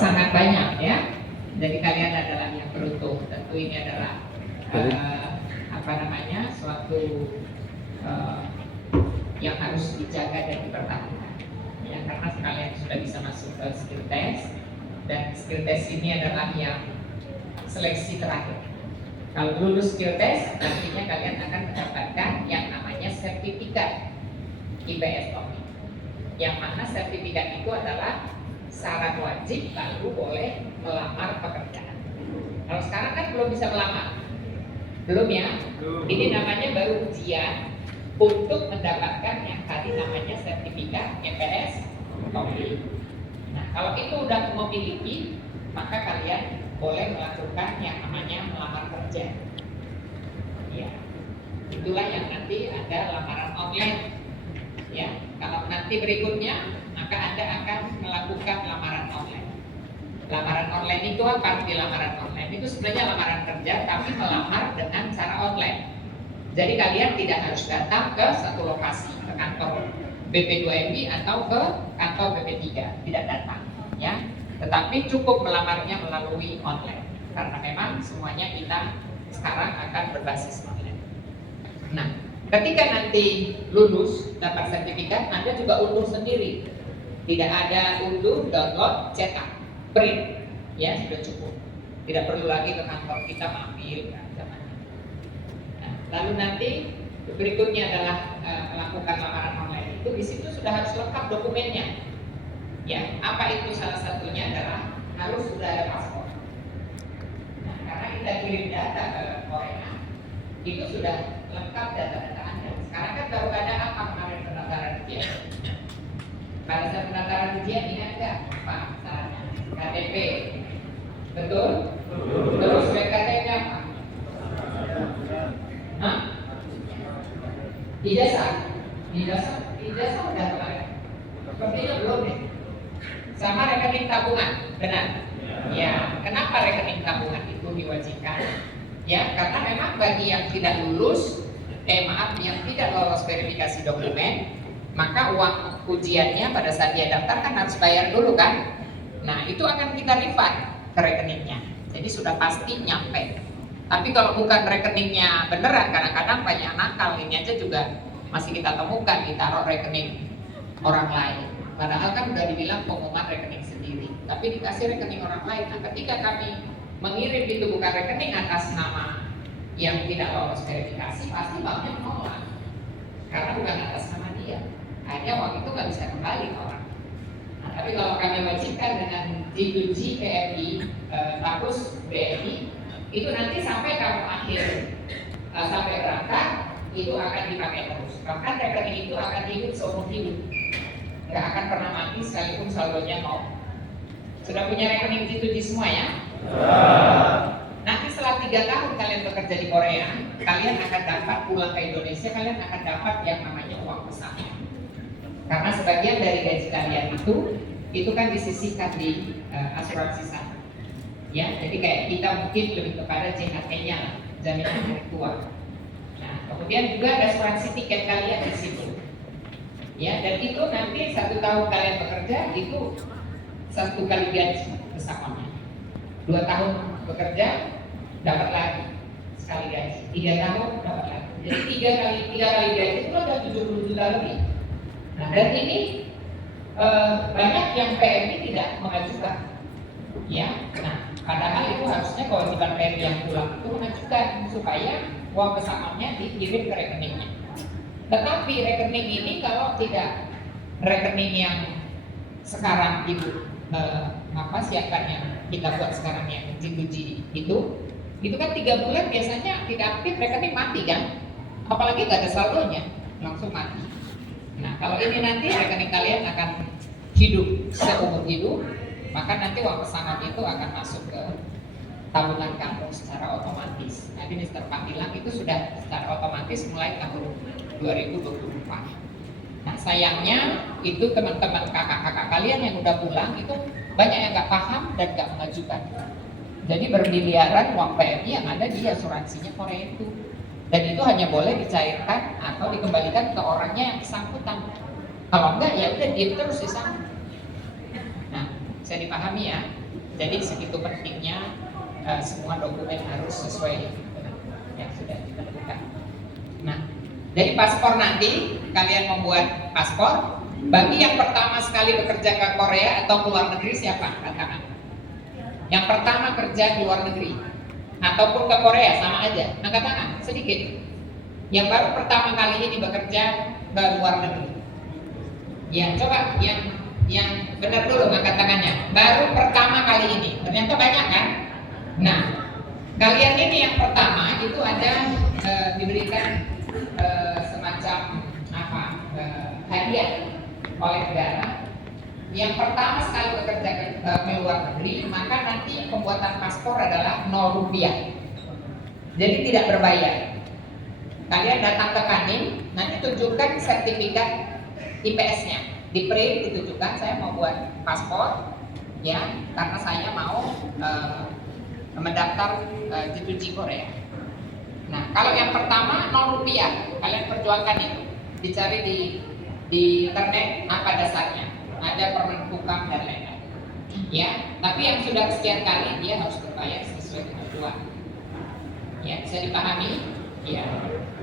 sangat banyak ya. Jadi kalian adalah yang beruntung. Tentu ini adalah suatu yang harus dijaga dan dipertahankan. Ya, karena kalian sudah bisa masuk ke skill test, dan skill test ini adalah yang seleksi terakhir. Kalau lulus skill test, nantinya kalian akan mendapatkan yang namanya sertifikat IPS TOEIC. Yang mana sertifikat itu adalah syarat wajib lalu boleh melamar pekerjaan. Kalau sekarang kan belum bisa melamar, belum ya? Ini namanya baru ujian untuk mendapatkan yang tadi namanya sertifikat IPS TOEIC. Nah, kalau itu udah memiliki, maka kalian boleh melakukan yang namanya melamar kerja. Ya, itulah yang nanti ada lamaran online. Ya, kalau nanti berikutnya, maka Anda akan melakukan lamaran online. Lamaran online itu apa arti lamaran online? Itu sebenarnya lamaran kerja, tapi melamar dengan cara online. Jadi kalian tidak harus datang ke satu lokasi, ke kantor BP2MI atau ke kantor BP3, tidak datang, ya. Tetapi cukup melamarnya melalui online, karena memang semuanya kita sekarang akan berbasis online. Nah, ketika nanti lulus dapat sertifikat, Anda juga unduh sendiri. Tidak ada unduh, download, cetak, print, ya sudah cukup. Tidak perlu lagi ke kantor kita mengambil. Nah, lalu nanti berikutnya adalah melakukan lamaran online itu. Di situ sudah harus lengkap dokumennya. Ya, apa itu salah satunya adalah harus sudah ada paspor. Nah, karena kita kirim data ke Korea, itu sudah lengkap data-data Anda. Sekarang kan baru ada apa kemarin pendaftaran ujian. Pada saat pendaftaran ujian ingat nggak apa syaratnya? KTP, betul? Terus BKTP apa? Hah? Ijazah udah kemarin. Sepertinya belum nih. Sama rekening tabungan, benar? Ya, kenapa rekening tabungan itu diwajibkan? Ya, karena memang bagi yang tidak lulus, yang tidak lolos verifikasi dokumen, maka uang ujiannya pada saat dia daftar kan harus bayar dulu kan? Nah, itu akan kita refund ke rekeningnya. Jadi sudah pasti nyampe. Tapi kalau bukan rekeningnya beneran, kadang-kadang banyak nakal, ini aja juga masih kita temukan ditaruh rekening orang lain. Padahal kan udah dibilang pengumuman rekening sendiri, tapi dikasih rekening orang lain. Nah, ketika kami mengirim itu bukan rekening atas nama yang tidak lolos verifikasi, pasti banknya menolak karena bukan atas nama dia. Akhirnya uang itu nggak bisa kembali ke orang. Nah, tapi kalau kami wajibkan dengan G2G PMI, Tapus BNI, itu nanti sampai kamu akhir sampai berangkat itu akan dipakai terus. Bahkan rekening itu akan hidup seumur hidup. Nggak akan pernah mati sekalipun saldonya 0. Sudah punya rekening G2G semua ya? Nanti setelah 3 tahun kalian bekerja di Korea, kalian akan dapat pulang ke Indonesia, kalian akan dapat yang namanya uang pesangon. Karena sebagian dari gaji kalian itu kan disisihkan di asuransi sana. Ya, jadi kayak kita mungkin lebih kepada JHT-nya, jaminan hari tua. Nah, kemudian juga ada asuransi tiket kalian di situ. Ya, dan itu nanti 1 tahun kalian bekerja itu 1 kali gaji pesangonnya. 2 tahun bekerja dapat lagi sekali gaji. 3 tahun dapat lagi. Jadi 3 kali gaji itu udah 70 juta lebih. Nah, dan ini banyak yang PMI tidak mengajukan. Ya, nah padahal itu harusnya kewajiban PMI yang pulang itu mengajukan supaya uang pesangonnya dikirim ke rekeningnya. Tetapi rekening ini kalau tidak rekening yang sekarang ibu siapkan yang kita buat sekarang yang G2G itu kan 3 bulan biasanya tidak aktif, rekening mati kan? Apalagi nggak ada saldonya, langsung mati. Nah, kalau ini nanti rekening kalian akan hidup seumur hidup, maka nanti uang pesangon itu akan masuk ke tabungan kamu secara otomatis. Nanti Mr. Pak bilang itu sudah secara otomatis mulai tahun 2024. Nah, sayangnya itu teman-teman kakak-kakak kalian yang udah pulang itu banyak yang nggak paham dan nggak mengajukan. Jadi bermiliaran uang PMI yang ada di asuransinya Korea itu, dan itu hanya boleh dicairkan atau dikembalikan ke orangnya yang bersangkutan. Kalau enggak ya udah diem terus di sana. Nah, Bisa dipahami ya. Jadi segitu pentingnya semua dokumen harus sesuai dengan yang sudah ditentukan. Nah, dari paspor nanti kalian membuat paspor. Bagi yang pertama sekali bekerja ke Korea atau ke luar negeri siapa? Katakan. Yang pertama kerja di luar negeri ataupun ke Korea sama aja. Angkat tangan sedikit. Yang baru pertama kali ini bekerja ke luar negeri. Ya, coba yang benar dulu angkat tangannya. Baru pertama kali ini. Ternyata banyak kan? Nah, kalian ini yang pertama itu ada diberikan semacam hadiah oleh negara. Yang pertama sekali bekerja ke luar negeri, maka nanti pembuatan paspor adalah 0 rupiah. Jadi tidak berbayar. Kalian datang ke Kadin, nanti tunjukkan sertifikat IPS-nya, di print ditunjukkan saya mau buat paspor, ya, karena saya mau mendaftar G2G Korea. Nah, kalau yang pertama 0 rupiah, kalian perjuangkan itu, dicari di internet apa dasarnya, ada Permenhukam dan lain-lain. Ya, tapi yang sudah sekian kali dia harus berbayar sesuai ketentuan. Ya, bisa dipahami? Ya.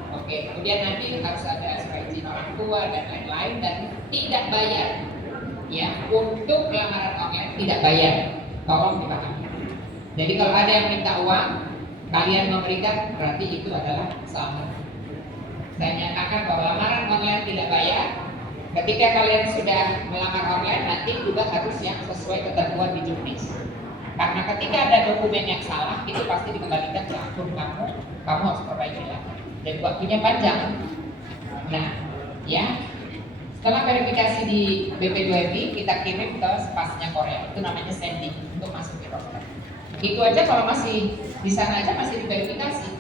Oke, kemudian nanti harus ada surat izin orang tua dan lain-lain dan tidak bayar. Ya, untuk lamaran online tidak bayar. Tolong dipahami. Jadi kalau ada yang minta uang, kalian memberikan, berarti itu adalah salah. Saya nyatakan bahwa lamaran online tidak bayar. Ketika kalian sudah melamar online, nanti juga harus yang sesuai ketentuan di juknis. Karena ketika ada dokumen yang salah, itu pasti dikembalikan ke akun kamu harus perbaiki lagi. Dan waktunya panjang. Nah, ya, setelah verifikasi di BP2MI, kita kirim ke spasnya Korea. Itu namanya sending untuk masuk ke roster. Itu aja kalau masih di sana aja masih diverifikasi.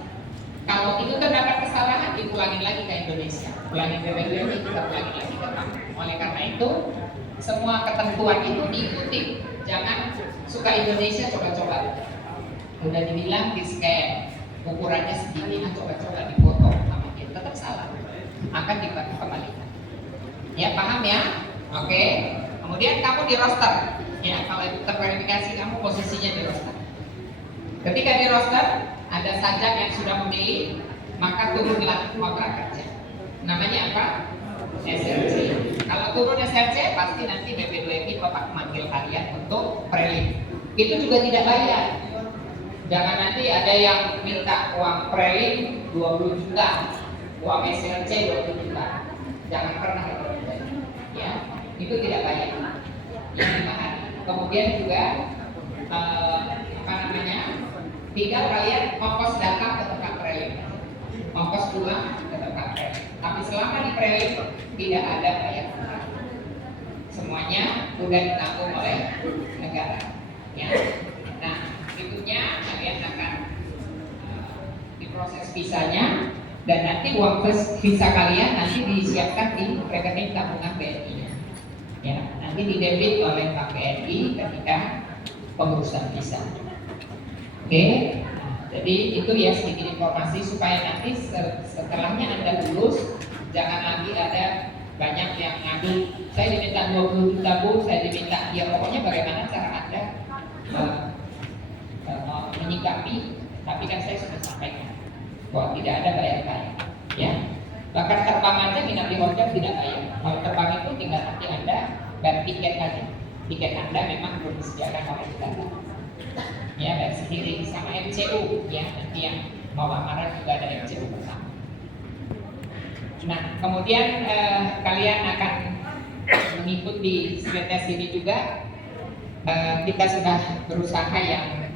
Kalau itu terdapat kesalahan, dipulangin lagi ke Indonesia. Pulangin BP2MI, kita pulangin lagi ke kamu. Oleh karena itu, semua ketentuan itu diikuti. Jangan suka Indonesia coba-coba. Udah dibilang di scan, ukurannya segini, coba-coba dipoto sama dia, tetap salah. Akan dikembalikan. Ya, paham ya? Oke. Kemudian kamu di roster. Ya, kalau itu terverifikasi kamu posisinya di roster. Ketika di roster, ada sajak yang sudah memilih, maka turunlah kontrak kerja. Namanya apa? SLC. Kalau turun SLC, pasti nanti BP2MI bapak manggil kalian untuk prelim. Itu juga tidak bayar. Jangan nanti ada yang minta uang prelim 20 juta, uang SLC 20 juta. Jangan pernah ya, itu tidak bayar. Yang dipahami. Kemudian juga tinggal kalian ongkos datang ke tempat prelim, ongkos pulang ke tempat prelim. Tapi selama di prelim tidak ada bayar. Semuanya sudah ditanggung oleh negara. Ya. Nah, berikutnya kalian akan diproses visanya dan nanti uang visa kalian nanti disiapkan di rekening tabungan BNI-nya. Ya, nanti didebit oleh Bank BNI ketika pengurusan visa. Oke, jadi itu ya sedikit informasi supaya nanti setelahnya Anda lulus jangan lagi ada banyak yang ngadu. Saya diminta 20 juta bu, saya diminta ya pokoknya bagaimana cara Anda menyikapi. Tapi kan saya sudah sampaikan bahwa tidak ada bayar-bayar. Ya, bahkan terbang aja nginap di hotel tidak bayar. Kalau terbang itu tinggal nanti Anda bayar tiket aja. Tiket Anda memang belum disediakan oleh negara. Ya, dan sendiri sama MCU ya, nanti yang mau lamaran juga ada MCU bersama. Nah, kemudian kalian akan mengikuti swab test ini juga. Kita sudah berusaha yang